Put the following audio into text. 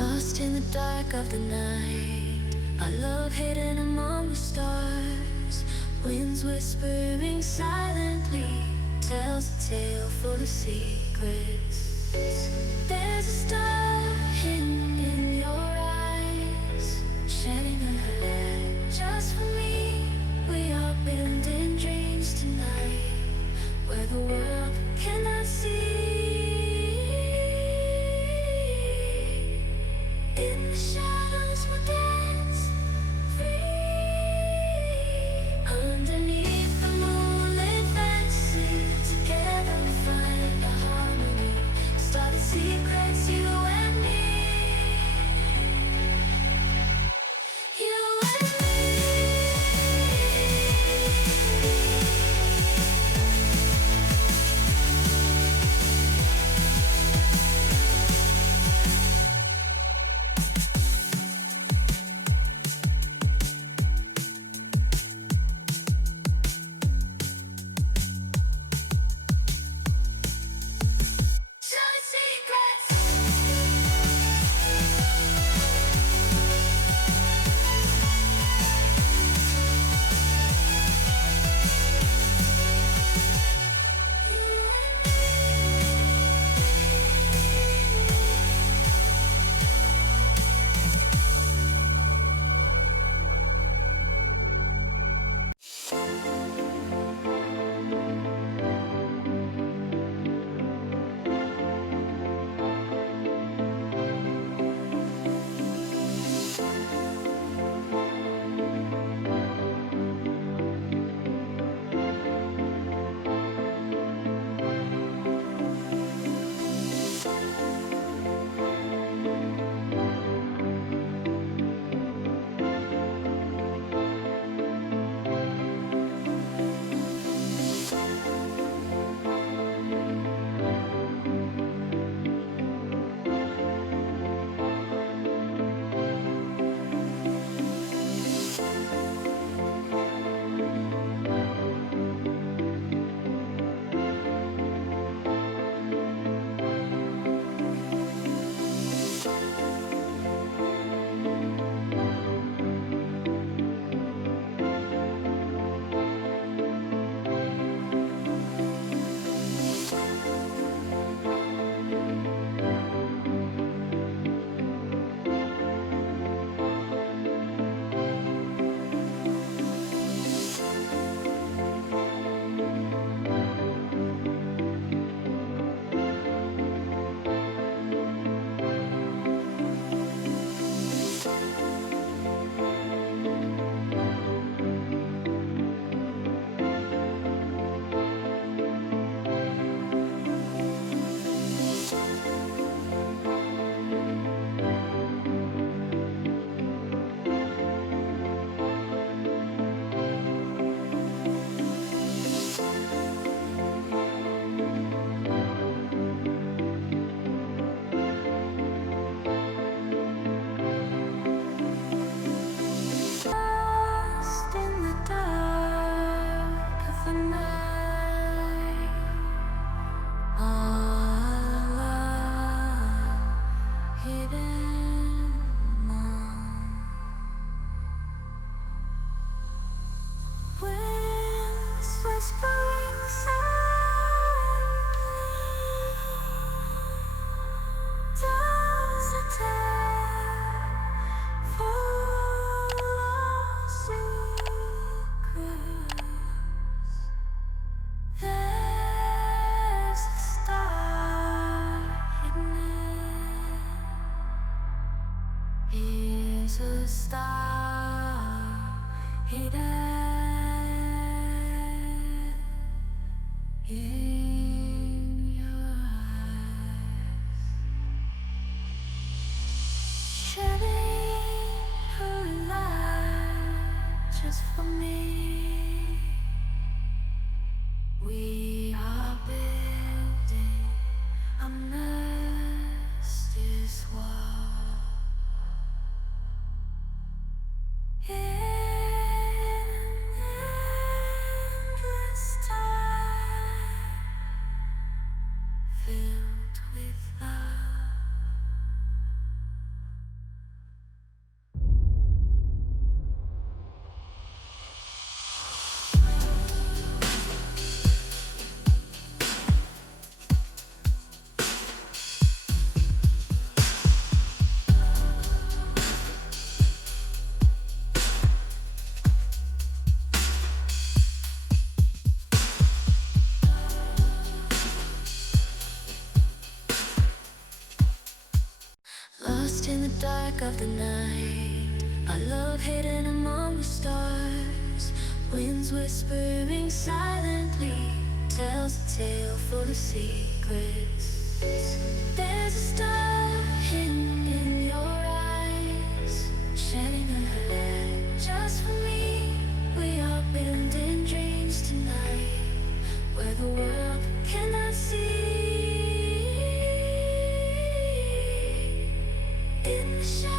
Lost in the dark of the night, our love hidden among the stars. Winds whispering silently tells a tale full of secrets. There's a star hidden in your eyes, shedding a light just for me. We are building dreams tonight, where the world cannot see. In the shadows we'll dance free, underneath the moonlit fantasy. Together we find a harmony, started secrets, you and me. You and Lost in the dark of the night, our love hidden among the stars. Winds whispering silently tells a tale full of secrets. There's a star hidden in your eyes, shedding a light just for me. We are building dreams tonight, where the world cannot see. In the shadows